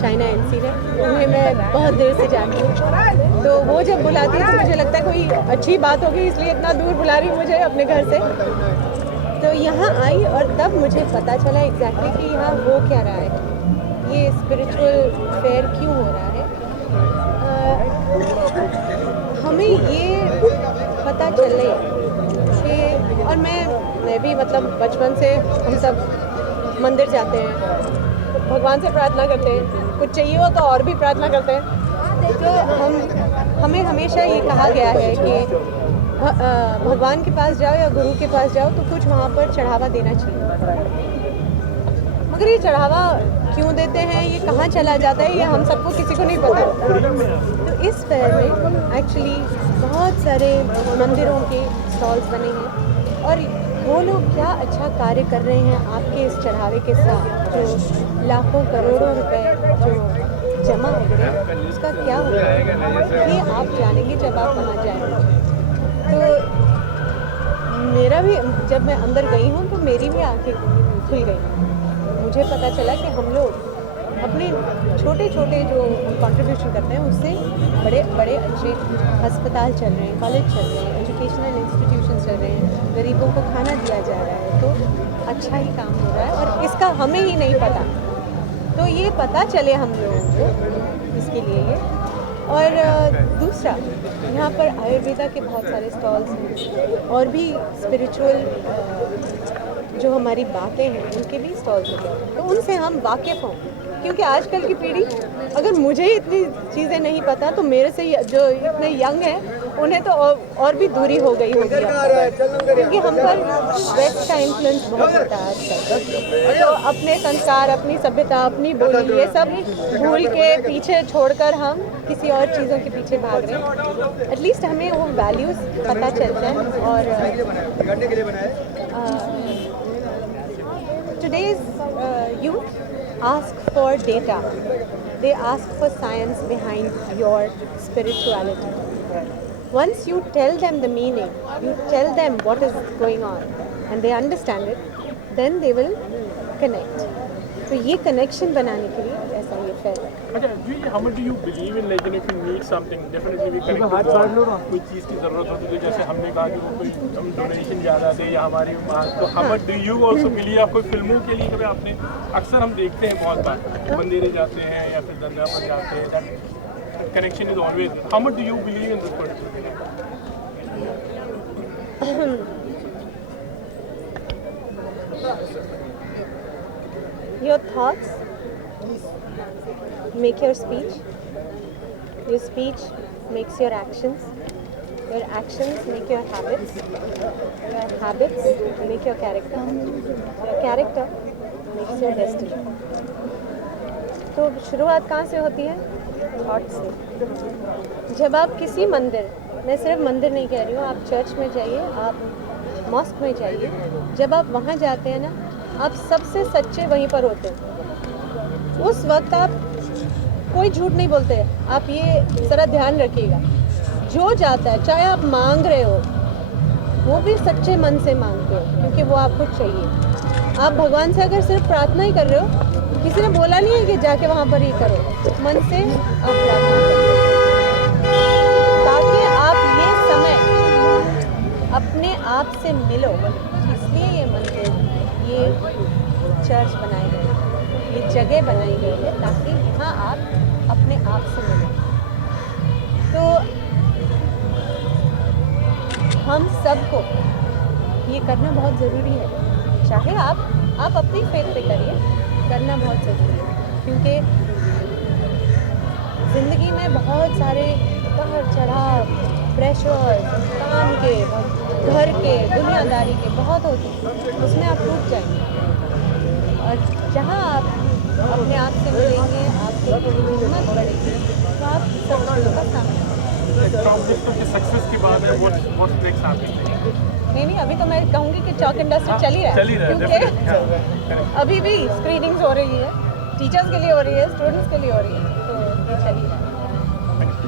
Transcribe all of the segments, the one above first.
Shaina NC है, उन्हें मैं बहुत देर से जानती हूँ। तो वो जब बुलाती है तो मुझे लगता है कोई अच्छी बात होगी, इसलिए इतना दूर बुला रही मुझे अपने घर से। तो यहाँ आई और तब मुझे पता चला एग्जैक्टली कि यहाँ हो क्या रहा है, ये स्पिरिचुअल फेयर क्यों हो रहा है। हमें ये पता चले कि, और मैं भी मतलब बचपन से हम सब मंदिर जाते हैं, भगवान से प्रार्थना करते हैं, कुछ चाहिए हो तो और भी प्रार्थना करते हैं। तो हमें हमेशा ये कहा गया है कि भगवान के पास जाओ या गुरु के पास जाओ तो कुछ वहाँ पर चढ़ावा देना चाहिए। मगर ये चढ़ावा क्यों देते हैं, ये कहाँ चला जाता है, ये हम सबको किसी को नहीं पता। तो इस फेयर में एक्चुअली बहुत सारे मंदिरों के स्टॉल्स बने हैं और वो लोग क्या अच्छा कार्य कर रहे हैं आपके इस चढ़ावे के साथ। जो लाखों करोड़ों रुपए जो जमा हो गए उसका क्या होगा ये आप जानेंगे जब आप वहाँ जाएंगे। तो मेरा भी, जब मैं अंदर गई हूँ तो मेरी भी आंखें खुल गई। मुझे पता चला कि हम लोग अपने छोटे छोटे जो कंट्रीब्यूशन करते हैं उससे बड़े बड़े अच्छे अस्पताल चल रहे हैं, कॉलेज चल रहे हैं, एजुकेशनल इंस्टीट्यूशन चल रहे हैं, गरीबों को खाना दिया जा रहा है। तो अच्छा ही काम हो रहा है और इसका हमें ही नहीं पता। तो ये पता चले हम लोगों को, इसके लिए ये। और दूसरा, यहाँ पर आयुर्वेदा के बहुत सारे स्टॉल्स हैं और भी स्पिरिचुअल जो हमारी बातें हैं उनके भी स्टॉल्स हैं। तो उनसे हम वाकिफ़ हों, क्योंकि आजकल की पीढ़ी, अगर मुझे इतनी चीज़ें नहीं पता तो मेरे से जो इतने यंग हैं उन्हें तो और भी दूरी हो गई होगी, क्योंकि हम पर वेस्ट का इन्फ्लुएंस बहुत होता है आजकल। तो अपने संस्कार, अपनी सभ्यता, अपनी बोली, ये सब भूल के पीछे छोड़कर हम किसी और चीज़ों के पीछे भाग रहे हैं। एटलीस्ट हमें वो वैल्यूज़ पता चलते हैं। और today's youth ask for data, they ask for science behind your spirituality. Once you tell them the meaning, you tell them what is going on and they understand it, then they will connect. तो ये connection बनाने के लिए ऐसा ये fair है। अच्छा जी, how much do you believe in, like, if you need something, definitely we connect with God. कोई चीज़ की ज़रूरत होती है, जैसे हमने कहा कि वो कोई हम डोनेशन ज़्यादा दे या हमारी तो how much do you also believe, आप कोई फिल्मों के लिए कभी आपने, अक्सर हम देखते हैं बहुत बार मंदिर जाते हैं या फिर दरगाह पर जाते हैं, that connection is always there. How much do you believe in this particular? Your thoughts make your speech. Your speech makes your actions. Your actions make your habits. Your habits make your character. Your character makes your destiny. तो शुरुआत कहाँ से होती है? Thought से। जब आप किसी मंदिर, मैं सिर्फ मंदिर नहीं कह रही हूँ, आप चर्च में जाइए, आप मॉस्क में जाइए, जब आप वहाँ जाते हैं ना, आप सबसे सच्चे वहीं पर होते हैं। उस वक्त आप कोई झूठ नहीं बोलते। आप ये ज़रा ध्यान रखिएगा, जो जाता है, चाहे आप मांग रहे हो, वो भी सच्चे मन से मांगते हो, क्योंकि वो आपको चाहिए। आप भगवान से अगर सिर्फ प्रार्थना ही कर रहे हो, किसी ने बोला नहीं है कि जाके वहाँ पर ही करो, मन से आप प्रार्थना करो, ताकि आप ये समय अपने आप से मिलो। इसलिए ये मंदिर, ये चर्च बनाए गए, ये जगह बनाई गई है ताकि यहाँ आप अपने आप से मिलें। तो हम सबको ये करना बहुत ज़रूरी है। चाहे आप अपनी फेथ पे करिए, करना बहुत ज़रूरी है, क्योंकि ज़िंदगी में बहुत सारे उतार चढ़ाव, प्रेशर, काम के, घर के, दुनियादारी के बहुत होते हैं, उसमें आप टूट जाएंगे। और जहाँ आप अपने आप से मिलेंगे, आपकी हिम्मत बढ़ेगी, तो आप सब चीज़ों का सामना सक्सेस की बात है, what's next happening? नहीं, अभी तो मैं कहूँगी कि चौक इंडस्ट्री चल ही रहा है, क्योंकि अभी भी स्क्रीनिंग्स हो रही है, टीचर्स के लिए हो रही है, स्टूडेंट्स के लिए हो रही है, तो ये चल ही रहा है।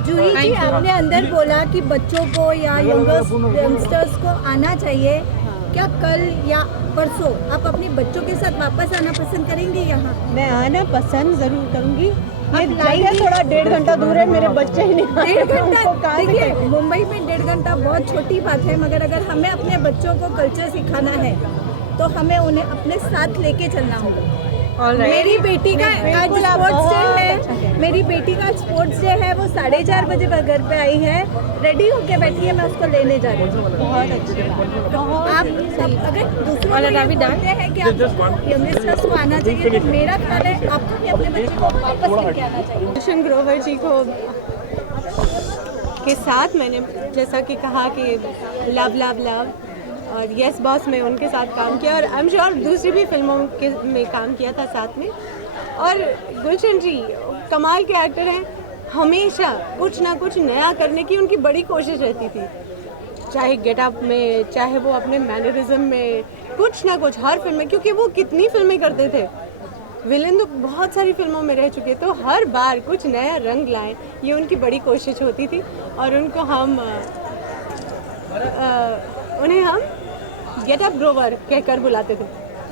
जूही जी, आपने अंदर बोला कि बच्चों को या यंगस्टर्स को आना चाहिए, क्या कल या परसों आप अपने बच्चों के साथ वापस आना पसंद करेंगे यहाँ? मैं आना पसंद ज़रूर करूँगी। ये लाइन जगह थोड़ा 1.5 घंटा दूर है, मेरे बच्चे ही नहीं 1.5 घंटा उनको कहाँ से देखिए, करें? मुंबई में 1.5 घंटा बहुत छोटी बात है, मगर अगर हमें अपने बच्चों को कल्चर सिखाना है तो हमें उन्हें अपने साथ लेके चलना होगा। मेरी बेटी का आज बिल्कुल, आप स्पोर्ट्स डे बहुत है। अच्छा कह मेरी बेटी का स्पोर्ट्स डे है, वो 4:30 बजे घर पे आई है, रेडी होके बैठी है, मैं उसको लेने जा रही हूँ। बहुत अच्छी बात। आप सब अगर दूसरों को ये बोलते हैं कि आप यंगस्टर्स को आना चाहिए, तो मेरा ख्याल है आपको भी अपने बच्चे को वापस लेके आना चाहिए। गुलशन ग्रोवर जी को के साथ मैंने जैसा कि कहा कि लव लव लव और यस बॉस में उनके साथ काम किया, और आई एम श्योर दूसरी भी फिल्मों के में काम किया था साथ में। और गुलशन जी कमाल के एक्टर हैं, हमेशा कुछ ना कुछ नया करने की उनकी बड़ी कोशिश रहती थी, चाहे गेटअप में, चाहे वो अपने मैनरिज्म में, कुछ ना कुछ हर फिल्म में, क्योंकि वो कितनी फिल्में करते थे, विलन तो बहुत सारी फिल्मों में रह चुके, तो हर बार कुछ नया रंग लाएं, ये उनकी बड़ी कोशिश होती थी। और उनको हम उन्हें हम गेटअप ग्रोवर कहकर बुलाते थे,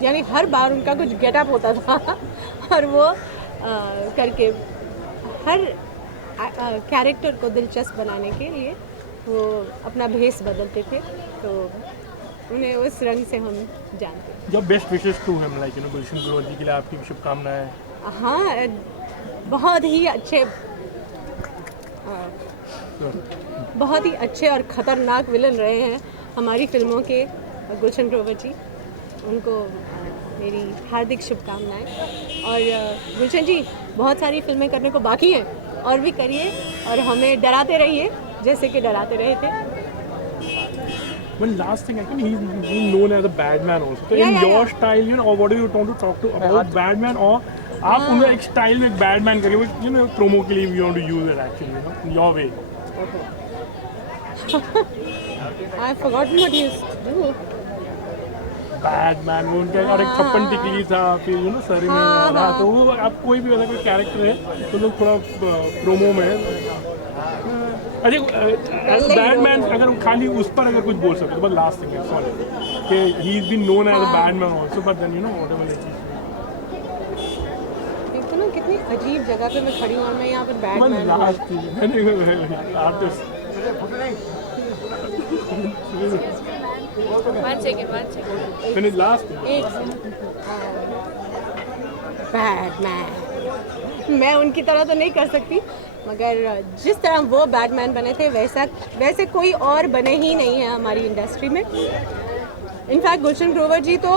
यानी हर बार उनका कुछ गेटअप होता था और वो करके हर कैरेक्टर को दिलचस्प बनाने के लिए वो अपना भेष बदलते थे, तो उन्हें उस रंग से हम जानते हैं। जो best wishes to him, like Gulshan Grover ji के लिए आपकी शुभकामनाएं। हाँ, बहुत ही अच्छे बहुत ही अच्छे और ख़तरनाक विलन रहे हैं हमारी फिल्मों के गुलशन ग्रोवर जी, उनको मेरी हार्दिक शुभकामनाएं। और गुलशन जी बहुत सारी फिल्में करने को बाकी हैं, और भी करिए और हमें डराते रहिए जैसे कि डराते रहे थे। One last thing, actually, he's been known as a bad man also. So Yeah, in yeah, your yeah. style, or what do you want to talk to about bad man, or आप उन्हें एक style में एक bad man करके promo के लिए we want to use it actually, your way. I forgotten what he used to do. Bad man वो उनका और एक छप्पन टिकली था, फिर सर में वाला, तो वो आप कोई भी वैसा कोई कैरेक्टर है तो लोग थोड़ा प्रोमो में अरे बैड मैन, अगर खाली उस पर अगर कुछ बोल सकते हो, बस लास्ट थिंग है सॉरी कि he is been known as a bad man also, but then whatever it is. देखो ना कितनी अजीब जगह पे मैं खड़ी हूँ और मैं यहाँ पर बैड बस मैन लास्ट चीज मैंने आर्टिस्ट मैंने लास्ट बैड मैन, मैं उनकी तरह तो नहीं कर सकती, मगर जिस तरह वो बैटमैन बने थे वैसे कोई और बने ही नहीं है हमारी इंडस्ट्री में। इनफैक्ट गुलशन ग्रोवर जी तो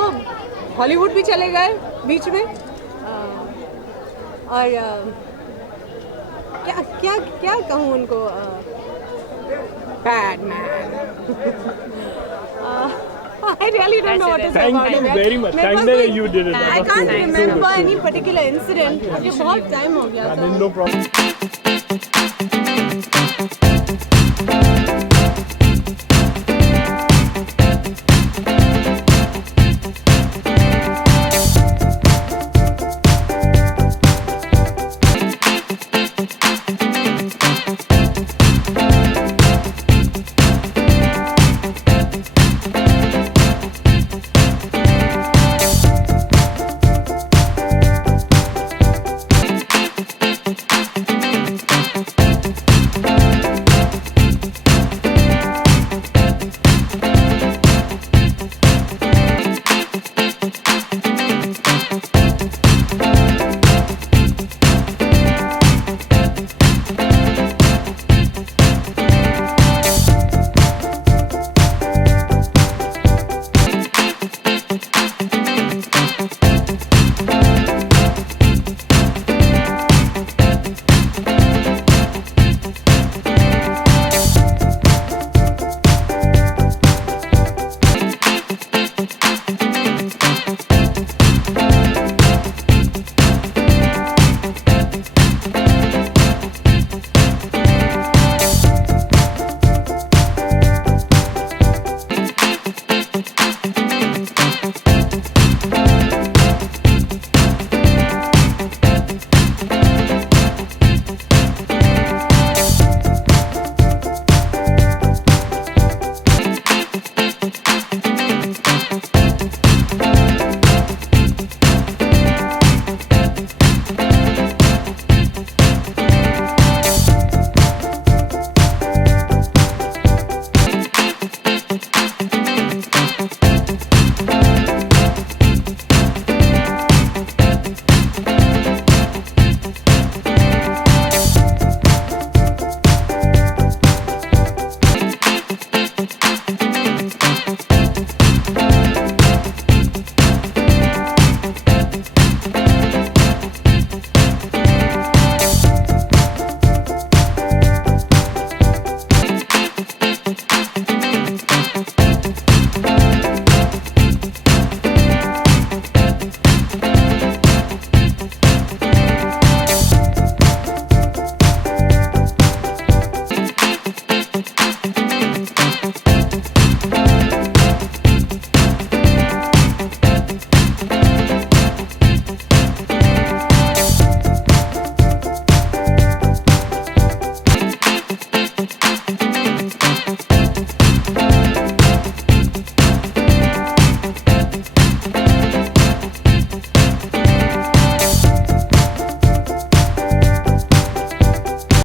हॉलीवुड भी चले गए बीच में, और क्या क्या क्या कहूँ उनको, Batman. I really don't know what to say about Thank it. you very much. मेरे Thank पास you, कोई- you did it. That I was can't so remember good. any particular incident. अभी बहुत टाइम हो गया था। No problem.